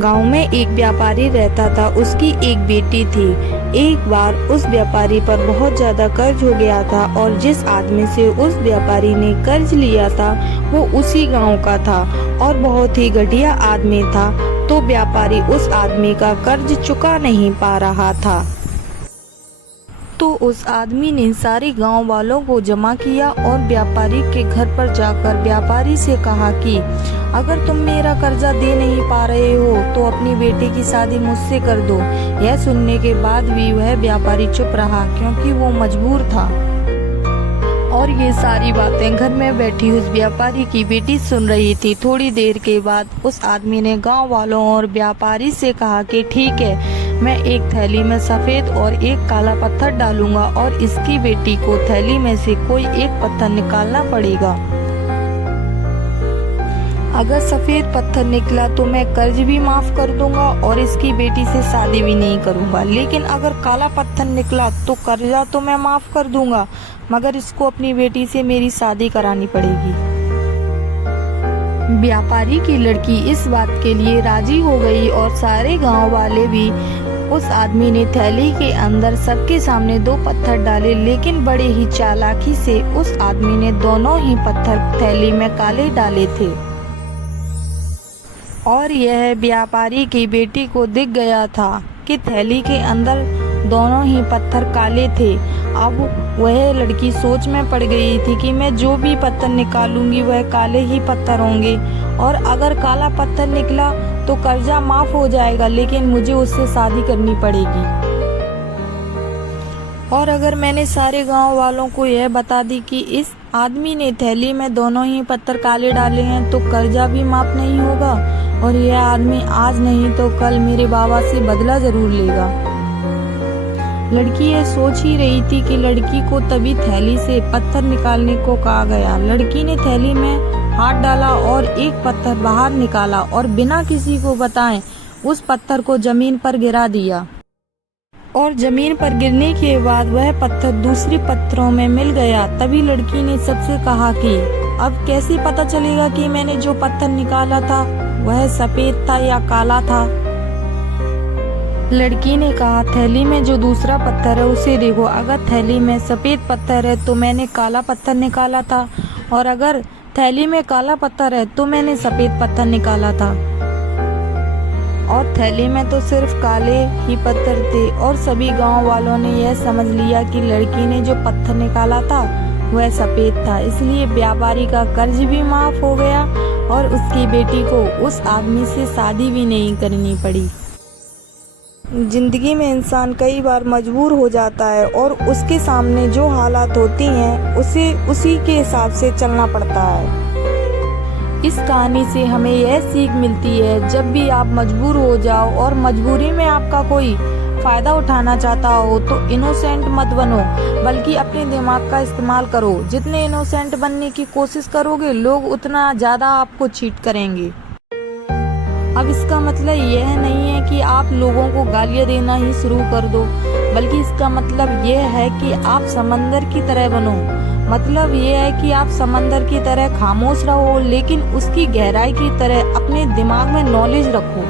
गांव में एक व्यापारी रहता था। उसकी एक बेटी थी। एक बार उस व्यापारी पर बहुत ज्यादा कर्ज हो गया था और जिस आदमी से उस व्यापारी ने कर्ज लिया था वो उसी गांव का था और बहुत ही घटिया आदमी था। तो व्यापारी उस आदमी का कर्ज चुका नहीं पा रहा था। तो उस आदमी ने सारे गांव वालों को जमा किया और व्यापारी के घर पर जाकर व्यापारी से कहा कि अगर तुम मेरा कर्जा दे नहीं पा रहे हो तो अपनी बेटी की शादी मुझसे कर दो। यह सुनने के बाद भी वह व्यापारी चुप रहा क्योंकि वो मजबूर था। और ये सारी बातें घर में बैठी उस व्यापारी की बेटी सुन रही थी। थोड़ी देर के बाद उस आदमी ने गांव वालों और व्यापारी से कहा कि ठीक है, मैं एक थैली में सफेद और एक काला पत्थर डालूंगा और इसकी बेटी को थैली में से कोई एक पत्थर निकालना पड़ेगा। अगर सफेद पत्थर निकला तो मैं कर्ज भी माफ कर दूंगा और इसकी बेटी से शादी भी नहीं करूंगा, लेकिन अगर काला पत्थर निकला तो कर्जा तो मैं माफ कर दूंगा मगर इसको अपनी बेटी से मेरी शादी करानी पड़ेगी। व्यापारी की लड़की इस बात के लिए राजी हो गई और सारे गांव वाले भी। उस आदमी ने थैली के अंदर सबके सामने 2 पत्थर डाले, लेकिन बड़े ही चालाकी से उस आदमी ने दोनों ही पत्थर थैली में काले डाले थे और यह व्यापारी की बेटी को दिख गया था कि थैली के अंदर दोनों ही पत्थर काले थे। अब वह लड़की सोच में पड़ गई थी कि मैं जो भी पत्थर निकालूंगी वह काले ही पत्थर होंगे और अगर काला पत्थर निकला तो कर्जा माफ हो जाएगा, लेकिन मुझे उससे शादी करनी पड़ेगी। और अगर मैंने सारे गांव वालों को यह बता दी कि इस आदमी ने थैली में दोनों ही पत्थर काले डाले हैं तो कर्जा भी माफ नहीं होगा और यह आदमी आज नहीं तो कल मेरे बाबा से बदला जरूर लेगा। लड़की ये सोच ही रही थी कि लड़की को तभी थैली से पत्थर निकालने को कहा गया। लड़की ने थैली में हाथ डाला और एक पत्थर बाहर निकाला और बिना किसी को बताए उस पत्थर को जमीन पर गिरा दिया और जमीन पर गिरने के बाद वह पत्थर दूसरे पत्थरों में मिल गया। तभी लड़की ने सबसे कहा कि अब कैसे पता चलेगा कि मैंने जो पत्थर निकाला था वह सफेद था या काला था। लड़की ने कहा थैली में जो दूसरा पत्थर है उसे देखो, अगर थैली में सफेद पत्थर है तो मैंने काला पत्थर निकाला था और अगर थैली में काला पत्थर है तो मैंने सफेद पत्थर निकाला था। और थैली में तो सिर्फ काले ही पत्थर थे और सभी गांव वालों ने यह समझ लिया कि लड़की ने जो पत्थर निकाला था वह सफेद था। इसलिए व्यापारी का कर्ज भी माफ हो गया और उसकी बेटी को उस आदमी से शादी भी नहीं करनी पड़ी। जिंदगी में इंसान कई बार मजबूर हो जाता है और उसके सामने जो हालात होती हैं उसे उसी के हिसाब से चलना पड़ता है। इस कहानी से हमें यह सीख मिलती है, जब भी आप मजबूर हो जाओ और मजबूरी में आपका कोई फायदा उठाना चाहता हो तो इनोसेंट मत बनो, बल्कि अपने दिमाग का इस्तेमाल करो। जितने इनोसेंट बनने की कोशिश करोगे लोग उतना ज्यादा आपको चीट करेंगे। अब इसका मतलब यह नहीं है कि आप लोगों को गालियां देना ही शुरू कर दो, बल्कि इसका मतलब यह है कि आप समंदर की तरह बनो। मतलब यह है कि आप समंदर की तरह खामोश रहो लेकिन उसकी गहराई की तरह अपने दिमाग में नॉलेज रखो।